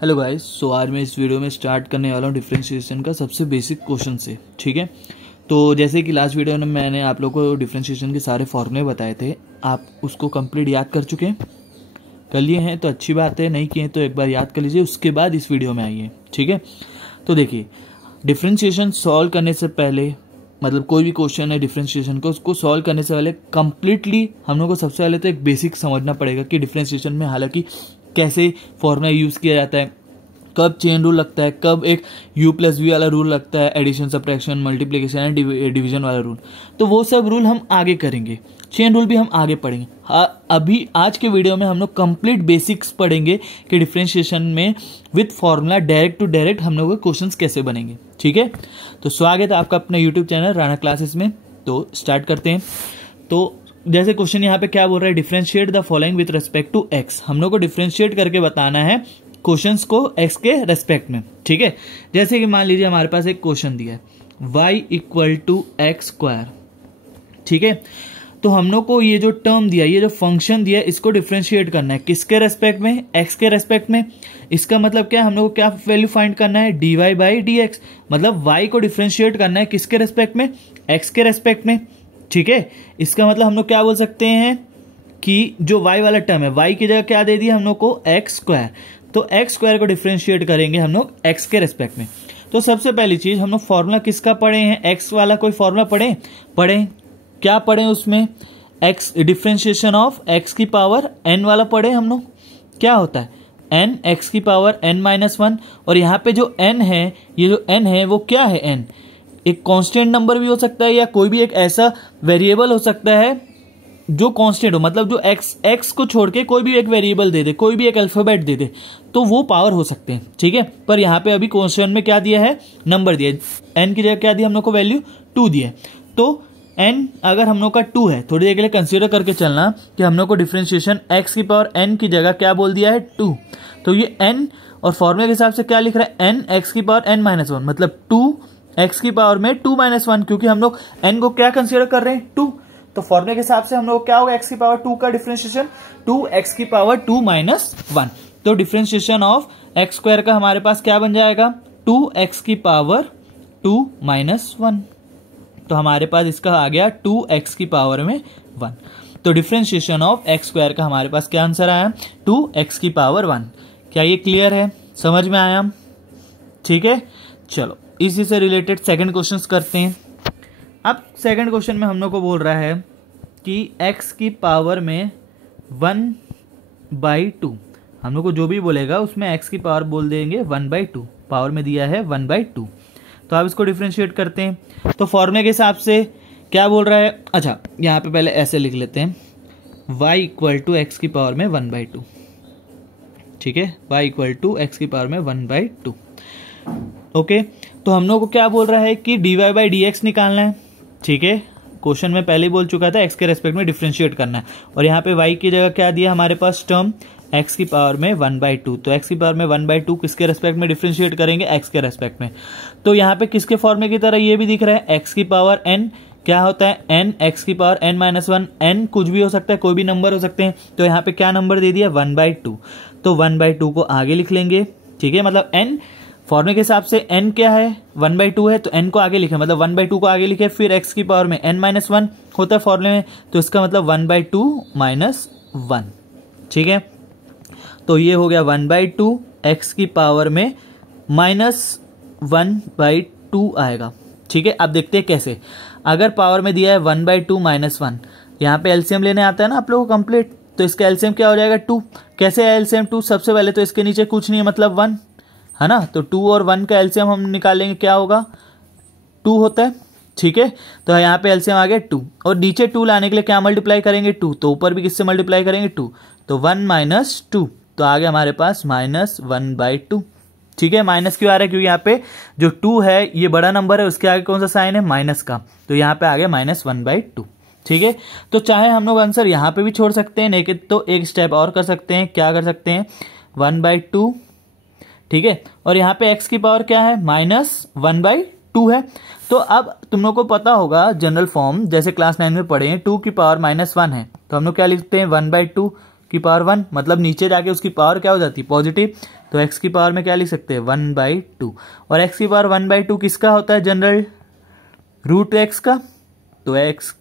Hello guys, सो आज मैं इस वीडियो में स्टार्ट करने वाला हूँ डिफरेंशिएशन का सबसे बेसिक क्वेश्चन से। ठीक है, तो जैसे कि लास्ट वीडियो में मैंने आप लोगों को डिफरेंशिएशन के सारे फॉर्मूले बताए थे, आप उसको कंप्लीट याद कर चुके हैं? कर लिए हैं तो अच्छी बात है, नहीं किए हैं तो एक बार याद कर लीजिए, उसके बाद इस वीडियो में आइए। ठीक है, तो देखिए डिफरेंशिएशन सॉल्व करने से पहले, मतलब कोई भी क्वेश्चन है डिफरेंशिएशन को, उसको सॉल्व करने से पहले कंप्लीटली हम लोग को सबसे पहले तो एक बेसिक समझना पड़ेगा कि डिफरेंशिएशन में हालांकि कैसे फॉर्मूला यूज़ किया जाता है, कब चेन रूल लगता है, कब एक u प्लस वी वाला रूल लगता है, addition subtraction multiplication and division वाला रूल, तो वो सब रूल हम आगे करेंगे, चेन रूल भी हम आगे पढ़ेंगे। अभी आज के वीडियो में हम लोग कंप्लीट बेसिक्स पढ़ेंगे कि डिफरेंशिएशन में with formula direct to direct हम लोग के क्वेश्चंस कैसे बनेंगे। ठीक है, तो स्वागत है आपका अपने यूट्यूब चैनल राणा क्लासेस में। तो स्टार्ट करते हैं। तो जैसे क्वेश्चन यहाँ पे क्या बोल रहा है, differentiate the following with respect to x. हम लोग को डिफरेंशिएट करके बताना है क्वेश्चंस को एक्स के रेस्पेक्ट में। ठीक है, जैसे कि मान लीजिए हमारे पास एक क्वेश्चन दिया है y equal to x square. ठीक है, तो हम लोग को ये जो टर्म दिया, ये जो फंक्शन दिया, इसको डिफरेंशिएट करना है किसके रेस्पेक्ट में, एक्स के रेस्पेक्ट में। इसका मतलब क्या है, हम लोग को क्या वैल्यू फाइंड करना है, dy बाई डी एक्स, मतलब y को डिफरेंशिएट करना है किसके रेस्पेक्ट में, x के रेस्पेक्ट में। ठीक है, इसका मतलब हम लोग क्या बोल सकते हैं कि जो y वाला टर्म है, y की जगह क्या दे दिया हम लोग को, एक्स स्क्वायर, तो एक्स स्क्वायर को डिफरेंशिएट करेंगे हम लोग x के रेस्पेक्ट में। तो सबसे पहली चीज हम लोग फॉर्मूला किसका पढ़े हैं, x वाला कोई फॉर्मूला पढ़े क्या पढ़े उसमें, x डिफरेंशिएशन ऑफ x की पावर n वाला पढ़े हम लोग। क्या होता है n x की पावर n माइनस 1, और यहाँ पे जो n है, ये जो n है वो क्या है, n एक कांस्टेंट नंबर भी हो सकता है या कोई भी एक ऐसा वेरिएबल हो सकता है जो कांस्टेंट हो, मतलब जो x को छोड़ के कोई भी एक वेरिएबल दे दे, कोई भी एक अल्फाबेट दे दे, तो वो पावर हो सकते हैं। ठीक है, पर यहाँ पे अभी क्वेश्चन में क्या दिया है, नंबर दिया है, n की जगह क्या दिया हम लोग को, वैल्यू 2 दिया है। तो n अगर हम लोग का 2 है, थोड़ी देर के लिए कंसीडर करके चलना कि हम लोग को डिफरेंशिएशन x की पावर n की जगह क्या बोल दिया है, 2। तो ये n और फॉर्मूले के हिसाब से क्या लिख रहा है, n x की पावर n माइनस 1, मतलब 2 x की पावर में 2 माइनस 1, क्योंकि हम लोग n को क्या कंसीडर कर रहे हैं, 2। तो फॉर्मूले के हिसाब से हम लोग क्या होगा, x की पावर 2 का डिफरेंशिएशन 2x की पावर 2 माइनस 1। तो डिफरेंशिएशन ऑफ x स्क्वायर का हमारे पास क्या बन जाएगा, 2x की पावर 2 माइनस 1। तो हमारे पास इसका आ गया 2x की पावर में 1। तो डिफरेंशिएशन ऑफ x स्क्वायर का हमारे पास क्या आंसर आया, 2x की पावर 1। क्या ये क्लियर है, समझ में आया? ठीक है, चलो इसी से रिलेटेड सेकंड क्वेश्चन करते हैं। अब सेकंड क्वेश्चन में हम लोग को बोल रहा है कि x की पावर में 1/2, हम लोग को जो भी बोलेगा उसमें x की पावर बोल देंगे 1/2, पावर में दिया है 1/2। तो आप इसको डिफरेंशिएट करते हैं, तो फॉर्मूले के हिसाब से क्या बोल रहा है, अच्छा यहाँ पे पहले ऐसे लिख लेते हैं, y इक्वल टू एक्स की पावर में 1/2। ठीक है, y इक्वल टू एक्स की पावर में 1/2। ओके, तो हम लोग को क्या बोल रहा है कि dy बाई डी एक्स निकालना है। ठीक है, क्वेश्चन में पहले ही बोल चुका था x के रेस्पेक्ट में डिफरेंशिएट करना है, और यहाँ पे y की जगह क्या दिया हमारे पास, टर्म x की पावर में 1/2। तो x की पावर में 1/2 किसके रेस्पेक्ट में डिफरेंशिएट करेंगे, x के रेस्पेक्ट में। तो यहाँ पे किसके फॉर्मूले की तरह ये भी दिख रहा है, x की पावर n क्या होता है, n x की पावर n माइनस 1, n कुछ भी हो सकता है, कोई भी नंबर हो सकते हैं। तो यहाँ पे क्या नंबर दे दिया, 1/2। तो 1/2 को आगे लिख लेंगे। ठीक है, मतलब n फॉर्मूले के हिसाब से n क्या है, 1/2 है, तो n को आगे लिखे, मतलब 1/2 को आगे लिखे, फिर x की पावर में n माइनस 1 होता है फॉर्मूले में, तो इसका मतलब 1/2 माइनस 1। ठीक है, तो ये हो गया 1/2, x की पावर में माइनस 1/2 आएगा। ठीक है, अब देखते हैं कैसे, अगर पावर में दिया है 1/2 माइनस 1, यहाँ पे एलसीएम लेने आता है ना आप लोगों को कंप्लीट, तो इसका एलसीएम क्या हो जाएगा, 2। कैसे है एलसीएम 2, सबसे पहले तो इसके नीचे कुछ नहीं है, मतलब 1 है ना, तो 2 और 1 का एलसीएम हम निकालेंगे, क्या होगा, 2 होता है। ठीक है, तो यहाँ पे एलसीएम आ गया 2, और नीचे 2 लाने के लिए क्या मल्टीप्लाई करेंगे, 2, तो ऊपर भी किससे मल्टीप्लाई करेंगे, 2, तो 1 माइनस 2, तो आ गया हमारे पास माइनस 1/2। ठीक है, माइनस क्यों आ रहा है, क्योंकि यहाँ पे जो 2 है ये बड़ा नंबर है, उसके आगे कौन सा साइन है, माइनस का, तो यहाँ पे आ गया माइनस 1/2। ठीक है, तो चाहे हम लोग आंसर यहाँ पे भी छोड़ सकते हैं, नहीं तो एक स्टेप और कर सकते हैं, क्या कर सकते हैं, 1/2। ठीक है, और यहाँ पे x की पावर क्या है, माइनस 1/2 है। तो अब तुम लोग को पता होगा जनरल फॉर्म, जैसे क्लास 9 में पढ़े हैं, 2 की पावर -1 है, तो हम लोग क्या लिखते हैं, 1/2 की पावर 1, मतलब नीचे जाके उसकी पावर क्या हो जाती है, पॉजिटिव। तो x की पावर में क्या लिख सकते हैं, 1/2। और x की पावर 1/2 किसका होता है, जनरल रूट x का। तो x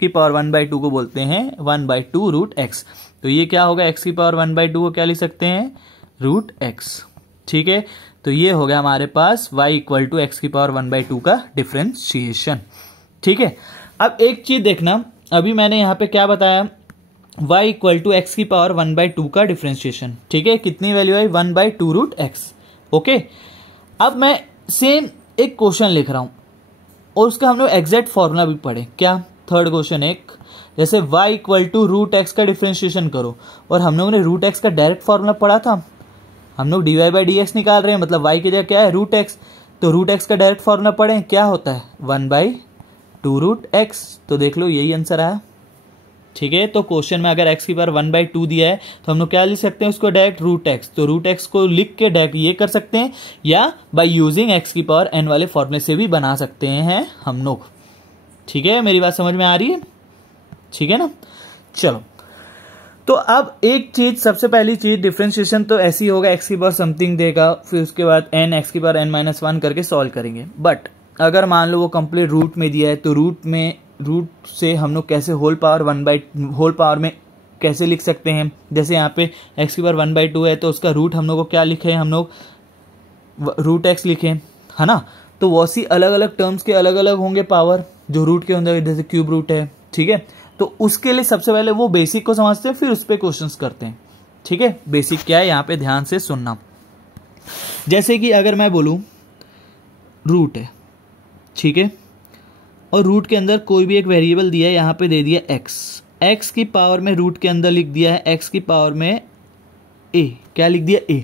की पावर 1/2 को बोलते हैं 1/2 रूट x। तो ये क्या होगा, x की पावर 1/2 को क्या लिख सकते हैं, रूट x। ठीक है, तो ये हो गया हमारे पास y इक्वल टू एक्स की पावर 1/2 का डिफ्रेंशिएशन। ठीक है, अब एक चीज देखना, अभी मैंने यहाँ पे क्या बताया, y इक्वल टू एक्स की पावर 1/2 का डिफ्रेंशिएशन। ठीक है, कितनी वैल्यू आई, 1/2 रूट x। ओके, अब मैं सेम एक क्वेश्चन लिख रहा हूं और उसका हम लोग एग्जैक्ट फॉर्मूला भी पढ़े। क्या, थर्ड क्वेश्चन एक, जैसे y equal to root x का डिफ्रेंशिएशन करो, और हम लोगों ने रूट एक्स का डायरेक्ट फॉर्मूला पढ़ा था, हम लोग dy/dx निकाल रहे हैं, मतलब y की जगह क्या है, रूट एक्स। तो रूट एक्स का डायरेक्ट फॉर्मूला पढ़े, क्या होता है, 1/2 रूट एक्स। तो देख लो यही आंसर आया। ठीक है, तो क्वेश्चन में अगर x की पावर 1/2 दिया है तो हम लोग क्या लिख सकते हैं उसको, डायरेक्ट रूट एक्स। तो रूट एक्स को लिख के डायरेक्ट ये कर सकते हैं, या बाय यूजिंग x की पावर n वाले फॉर्मूले से भी बना सकते हैं हम लोग। ठीक है, मेरी बात समझ में आ रही है, ठीक है ना। चलो, तो अब एक चीज, सबसे पहली चीज, डिफरेंशिएशन तो ऐसी होगा, x की पावर समथिंग देगा, फिर उसके बाद n x की पावर n-1 करके सॉल्व करेंगे। बट अगर मान लो वो कंप्लीट रूट में दिया है, तो रूट से हम लोग कैसे होल पावर में कैसे लिख सकते हैं। जैसे यहाँ पे x की पावर 1/2 है, तो उसका रूट हम लोग को क्या लिखे, हम लोग रूट x लिखे, है ना। तो वैसी अलग अलग टर्म्स के अलग अलग होंगे पावर जो रूट के अंदर, जैसे क्यूब रूट है। ठीक है, तो उसके लिए सबसे पहले वो बेसिक को समझते हैं, फिर उस पर क्वेश्चंस करते हैं। ठीक है, बेसिक क्या है यहाँ पे ध्यान से सुनना। जैसे कि अगर मैं बोलूं रूट है, ठीक है, और रूट के अंदर कोई भी एक वेरिएबल दिया है, यहाँ पे दे दिया x की पावर में रूट के अंदर लिख दिया है x की पावर में a, क्या लिख दिया a,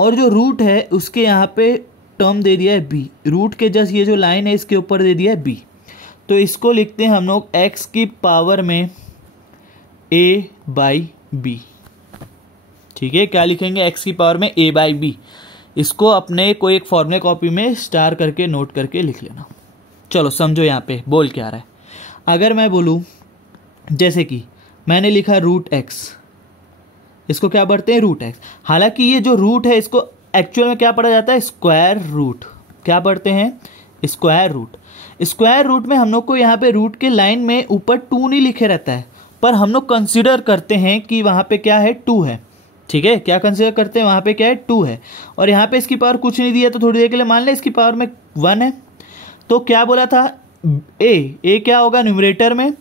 और जो रूट है उसके यहाँ पे टर्म दे दिया है b, रूट के जस्ट ये जो लाइन है इसके ऊपर दे दिया है b। तो इसको लिखते हैं हम लोग x की पावर में a/b। ठीक है, क्या लिखेंगे, x की पावर में a/b। इसको अपने कोई एक फॉर्मूले कॉपी में स्टार करके नोट करके लिख लेना। चलो समझो यहाँ पे बोल क्या रहा है। अगर मैं बोलूँ, जैसे कि मैंने लिखा रूट एक्स, इसको क्या पढ़ते हैं, रूट एक्स। हालांकि ये जो रूट है इसको एक्चुअल में क्या पढ़ा जाता है, स्क्वायर रूट। क्या पढ़ते हैं, स्क्वायर रूट। स्क्वायर रूट में हम लोग को यहाँ पे रूट के लाइन में ऊपर 2 नहीं लिखे रहता है, पर हम लोग कंसिडर करते हैं कि वहाँ पे क्या है, 2 है। ठीक है, क्या कंसिडर करते हैं, वहाँ पे क्या है, 2 है, और यहाँ पे इसकी पावर कुछ नहीं दिया, तो थोड़ी देर के लिए मान लें इसकी पावर में 1 है। तो क्या बोला था, a क्या होगा न्यूमरेटर में,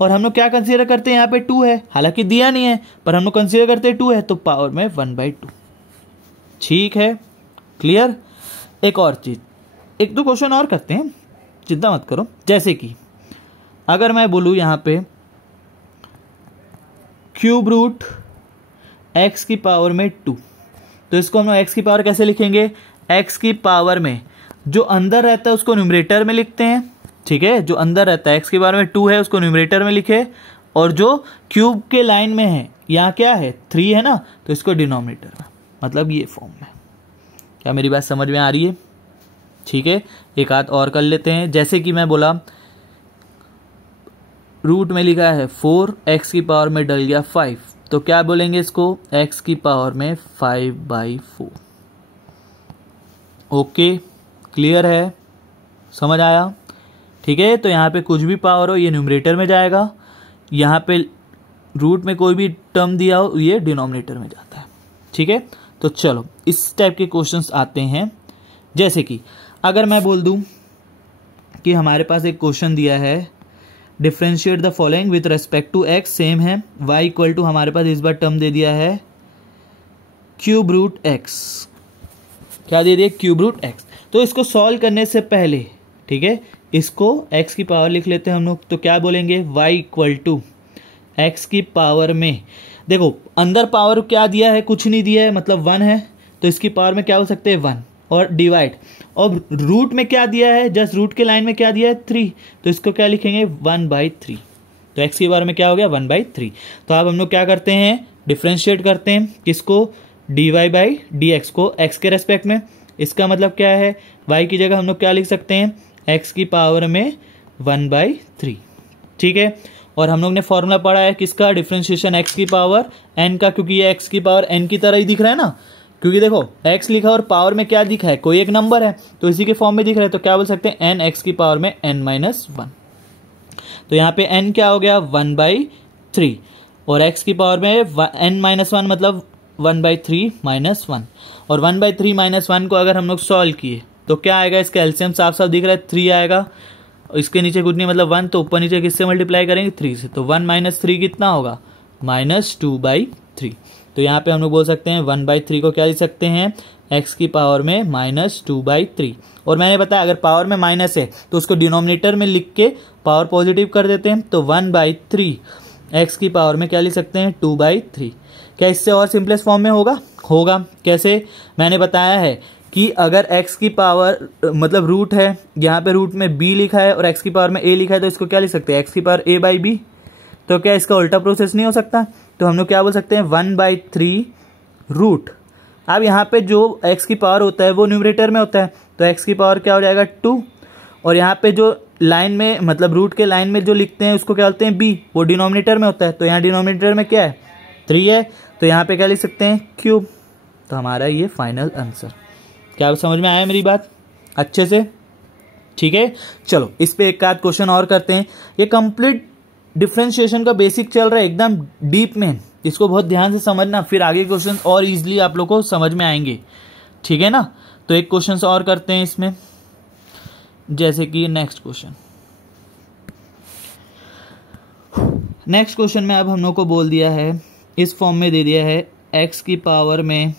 और हम लोग क्या कंसीडर करते हैं, यहाँ पे 2 है, हालांकि दिया नहीं है पर हम लोग कंसीडर करते हैं 2 है, तो पावर में 1/2। ठीक है, क्लियर। एक और चीज, 1-2 क्वेश्चन और करते हैं, चिंता मत करो। जैसे कि अगर मैं बोलूँ यहाँ पे क्यूब रूट x की पावर में 2, तो इसको हम लोग x की पावर कैसे लिखेंगे, x की पावर में जो अंदर रहता है उसको न्यूमरेटर में लिखते हैं। ठीक है, जो अंदर रहता है x की पावर में 2 है उसको न्यूमरेटर में लिखे, और जो क्यूब के लाइन में है, यहाँ क्या है, 3 है ना, तो इसको डिनोमिनेटर में, मतलब ये फॉर्म में। क्या मेरी बात समझ में आ रही है। ठीक है, एक आध और कर लेते हैं। जैसे कि मैं बोला रूट में लिखा है 4, x की पावर में डल गया 5, तो क्या बोलेंगे इसको, x की पावर में 5/4। ओके, क्लियर है, समझ आया। ठीक है, तो यहाँ पे कुछ भी पावर हो ये न्यूमरेटर में जाएगा, यहाँ पे रूट में कोई भी टर्म दिया हो ये डिनोमिनेटर में जाता है। ठीक है, तो चलो इस टाइप के क्वेश्चंस आते हैं। जैसे कि अगर मैं बोल दूं कि हमारे पास एक क्वेश्चन दिया है, differentiate the following with respect to x, same है y इक्वल टू, हमारे पास इस बार टर्म दे दिया है क्यूब रूट x। क्या दे दिया, क्यूब रूट x। तो इसको सॉल्व करने से पहले, ठीक है, इसको x की पावर लिख लेते हैं हम लोग। तो क्या बोलेंगे, y इक्वल टू एक्स की पावर में, देखो अंदर पावर क्या दिया है, कुछ नहीं दिया है, मतलब 1 है, तो इसकी पावर में क्या हो सकते हैं, 1, और डिवाइड, और रूट में क्या दिया है, जस्ट रूट के लाइन में क्या दिया है, 3, तो इसको क्या लिखेंगे, 1/3। तो x की पावर में क्या हो गया, 1/3। तो अब हम लोग क्या करते हैं, डिफ्रेंशिएट करते हैं, किसको, dy/dx को x के रेस्पेक्ट में। इसका मतलब क्या है, y की जगह हम लोग क्या लिख सकते हैं, x की पावर में 1/3। ठीक है, और हम लोग ने फॉर्मूला पढ़ा है किसका, डिफरेंशिएशन एक्स की पावर एन का, क्योंकि ये एक्स की पावर एन की तरह ही दिख रहा है ना, क्योंकि देखो x लिखा और पावर में क्या दिखा है, कोई एक नंबर है तो इसी के फॉर्म में दिख रहा है, तो क्या बोल सकते हैं, n x की पावर में n-1। तो यहाँ पे n क्या हो गया, 1/3, और x की पावर में n-1 मतलब 1/3 - 1, और 1/3 - 1 को अगर हम लोग सॉल्व किए तो क्या आएगा, इसका एलसीएम साफ साफ दिख रहा है 3 आएगा, इसके नीचे कुछ नहीं मतलब 1, तो ऊपर नीचे किससे मल्टीप्लाई करेंगे, 3 से, तो 1 - 3 कितना होगा, -2/3। तो यहाँ पे हम लोग बोल सकते हैं 1/3 को क्या लिख सकते हैं, x की पावर में -2/3, और मैंने बताया अगर पावर में माइनस है तो उसको डिनोमिनेटर में लिख के पावर पॉजिटिव कर देते हैं, तो 1/3 x की पावर में क्या लिख सकते हैं, 2/3। क्या इससे और सिंपलेस्ट फॉर्म में होगा कैसे, मैंने बताया है कि अगर x की पावर मतलब रूट है, यहाँ पे रूट में b लिखा है और x की पावर में a लिखा है, तो इसको क्या लिख सकते हैं, x की पावर a/b। तो क्या इसका उल्टा प्रोसेस नहीं हो सकता, तो हम लोग क्या बोल सकते हैं, 1/3 रूट। अब यहाँ पे जो x की पावर होता है वो न्यूमरेटर में होता है, तो x की पावर क्या हो जाएगा 2, और यहाँ पे जो लाइन में मतलब रूट के लाइन में जो लिखते हैं उसको क्या बोलते हैं b, वो डिनोमिनेटर में होता है, तो यहाँ डिनोमिनेटर में क्या है 3 है, तो यहाँ पे क्या लिख सकते हैं क्यूब। तो हमारा ये फाइनल आंसर। क्या समझ में आया मेरी बात अच्छे से, ठीक है। चलो इस पे एक आध क्वेश्चन और करते हैं, ये कंप्लीट डिफरेंशिएशन का बेसिक चल रहा है एकदम डीप में, इसको बहुत ध्यान से समझना, फिर आगे क्वेश्चन और इजीली आप लोग को समझ में आएंगे, ठीक है ना। तो एक क्वेश्चन और करते हैं इसमें, जैसे कि नेक्स्ट क्वेश्चन में अब हम लोग को बोल दिया है, इस फॉर्म में दे दिया है x की पावर में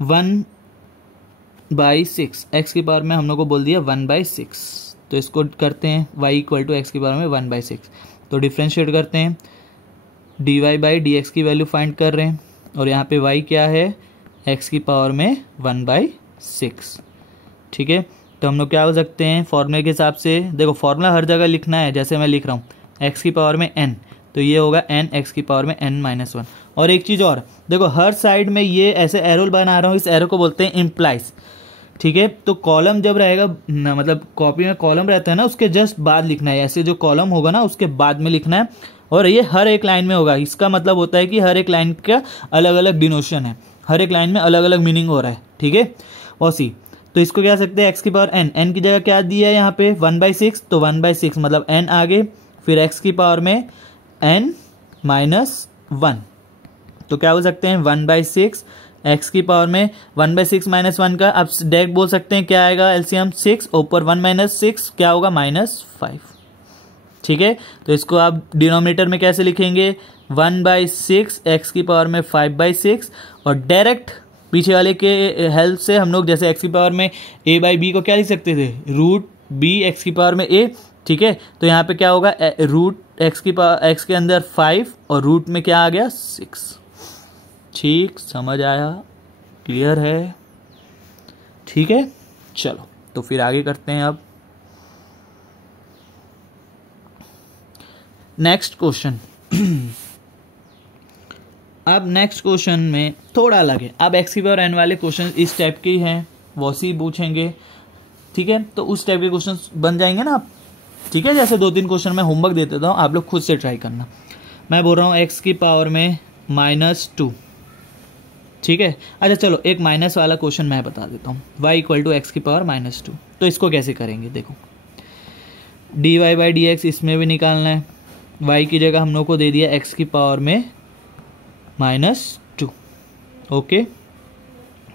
1/6, x की पावर में हम लोग को बोल दिया 1/6, तो इसको करते हैं y = x की पावर में 1/6, तो डिफ्रेंशिएट करते हैं, dy/dx की वैल्यू फाइंड कर रहे हैं, और यहाँ पे y क्या है, x की पावर में 1/6, ठीक है। तो हम लोग क्या हो सकते हैं, फॉर्मूले के हिसाब से, देखो फॉर्मूला हर जगह लिखना है, जैसे मैं लिख रहा हूँ x की पावर में n, तो ये होगा n x की पावर में n-1। और एक चीज़ और देखो, हर साइड में ये ऐसे एरो बना रहा हूँ, इस एरो को बोलते हैं इम्प्लाइज, ठीक है। तो कॉलम जब रहेगा ना, मतलब कॉपी में कॉलम रहता है ना, उसके जस्ट बाद लिखना है, ऐसे जो कॉलम होगा ना उसके बाद में लिखना है, और ये हर एक लाइन में होगा। इसका मतलब होता है कि हर एक लाइन का अलग अलग डिनोशन है, हर एक लाइन में अलग अलग मीनिंग हो रहा है, ठीक है। और सी, तो इसको क्या सकते हैं, x की पावर n की जगह क्या दिया है यहाँ पे 1/6, तो 1/6 मतलब n आगे, फिर x की पावर में n-1, तो क्या बोल सकते हैं 1/6 x की पावर में 1/6 - 1 का अब डायरेक्ट बोल सकते हैं क्या आएगा, एलसीएम 6, ऊपर 1 - 6 क्या होगा, -5, ठीक है। तो इसको आप डिनोमिनेटर में कैसे लिखेंगे, 1/6 x की पावर में 5/6, और डायरेक्ट पीछे वाले के हेल्प से हम लोग जैसे x की पावर में a/b को क्या लिख सकते थे, √b x की पावर में a, ठीक है। तो यहाँ पे क्या होगा, रूट x की पावर x के अंदर 5 और रूट में क्या आ गया 6, ठीक, समझ आया, क्लियर है, ठीक है। चलो तो फिर आगे करते हैं अब नेक्स्ट क्वेश्चन। अब नेक्स्ट क्वेश्चन में थोड़ा अलग है, अब x की पावर n वाले क्वेश्चन इस टाइप के ही हैं, वो सी पूछेंगे, ठीक है। तो उस टाइप के क्वेश्चन बन जाएंगे ना आप, ठीक है। जैसे 2-3 क्वेश्चन मैं होमवर्क दे देता हूँ, आप लोग खुद से ट्राई करना। मैं बोल रहा हूँ x की पावर में -2, ठीक है। अच्छा चलो एक माइनस वाला क्वेश्चन मैं बता देता हूँ, y = x की पावर -2, तो इसको कैसे करेंगे, देखो dy/dx इसमें भी निकालना है, y की जगह हम लोग को दे दिया x की पावर में -2, ओके,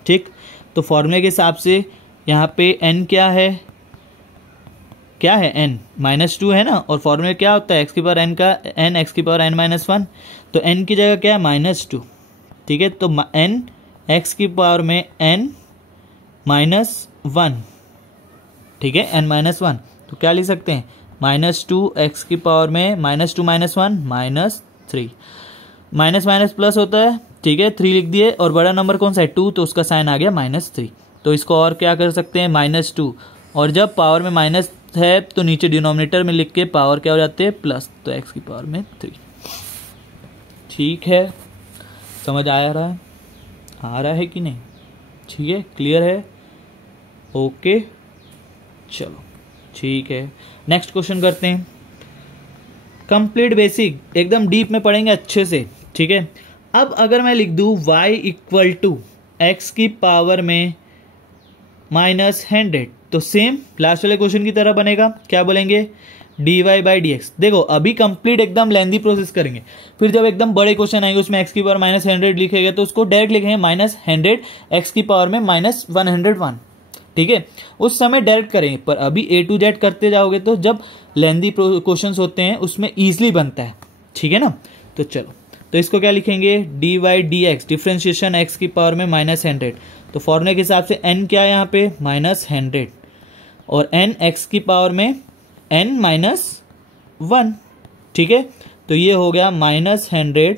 ठीक। तो फॉर्मूले के हिसाब से यहाँ पे n क्या है n -2 है ना, और फॉर्मूले क्या होता है x की पावर n का n x की पावर n-1, तो n की जगह क्या है -2, ठीक है। तो n x की पावर में n-1, ठीक है, n-1, तो क्या लिख सकते हैं -2 x की पावर में -2 - 1 -3, माइनस माइनस प्लस होता है, ठीक है, 3 लिख दिए, और बड़ा नंबर कौन सा है 2, तो उसका साइन आ गया -3। तो इसको और क्या कर सकते हैं -2, और जब पावर में माइनस है तो नीचे डिनोमिनेटर में लिख के पावर क्या हो जाते हैं प्लस, तो x की पावर में 3, ठीक है। समझ आ रहा है कि नहीं, ठीक है, क्लियर है, ओके। चलो ठीक है, नेक्स्ट क्वेश्चन करते हैं। कंप्लीट बेसिक एकदम डीप में पढ़ेंगे अच्छे से, ठीक है। अब अगर मैं लिख दूं y इक्वल टू एक्स की पावर में -100, तो सेम लास्ट वाले क्वेश्चन की तरह बनेगा। क्या बोलेंगे? dy/dx। देखो अभी कंप्लीट एकदम लेंदी प्रोसेस करेंगे, फिर जब एकदम बड़े क्वेश्चन आएंगे उसमें x की पावर -100 लिखेगा तो उसको डायरेक्ट लिखेंगे -100 x की पावर में -101, ठीक है, उस समय डायरेक्ट करेंगे। पर अभी A to Z करते जाओगे तो जब लेंदी क्वेश्चंस होते हैं उसमें ईजिली बनता है, ठीक है ना। तो चलो, तो इसको क्या लिखेंगे? dy/dx डिफ्रेंशिएशन x की पावर में -100। तो फॉर्मूले के हिसाब से n क्या है यहाँ पे? -100, और n x की पावर में n-1, ठीक है। तो ये हो गया -100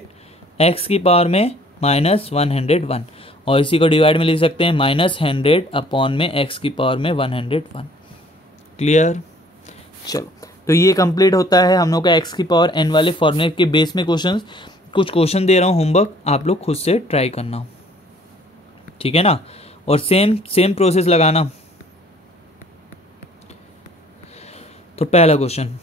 x की पावर में -101, और इसी को डिवाइड में लिख सकते हैं -100 अपॉन में x की पावर में 101। क्लियर? चलो, तो ये कंप्लीट होता है हम लोग का x की पावर n वाले फॉर्मूले के बेस में क्वेश्चंस। कुछ क्वेश्चन दे रहा हूँ होमवर्क, आप लोग खुद से ट्राई करना, ठीक है ना, और सेम प्रोसेस लगाना। तो पहला क्वेश्चन,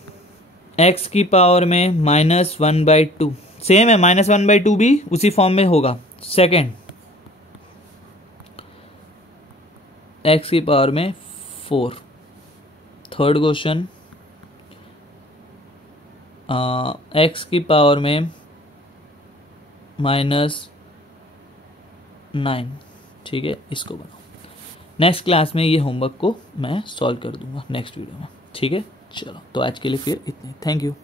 x की पावर में -1/2, सेम है, -1/2 भी उसी फॉर्म में होगा। सेकेंड, x की पावर में 4। थर्ड क्वेश्चन, x की पावर में -9, ठीक है। इसको बनाओ। नेक्स्ट क्लास में ये होमवर्क को मैं सॉल्व कर दूंगा नेक्स्ट वीडियो में, ठीक है। चलो, तो आज के लिए फिर इतने। Thank you.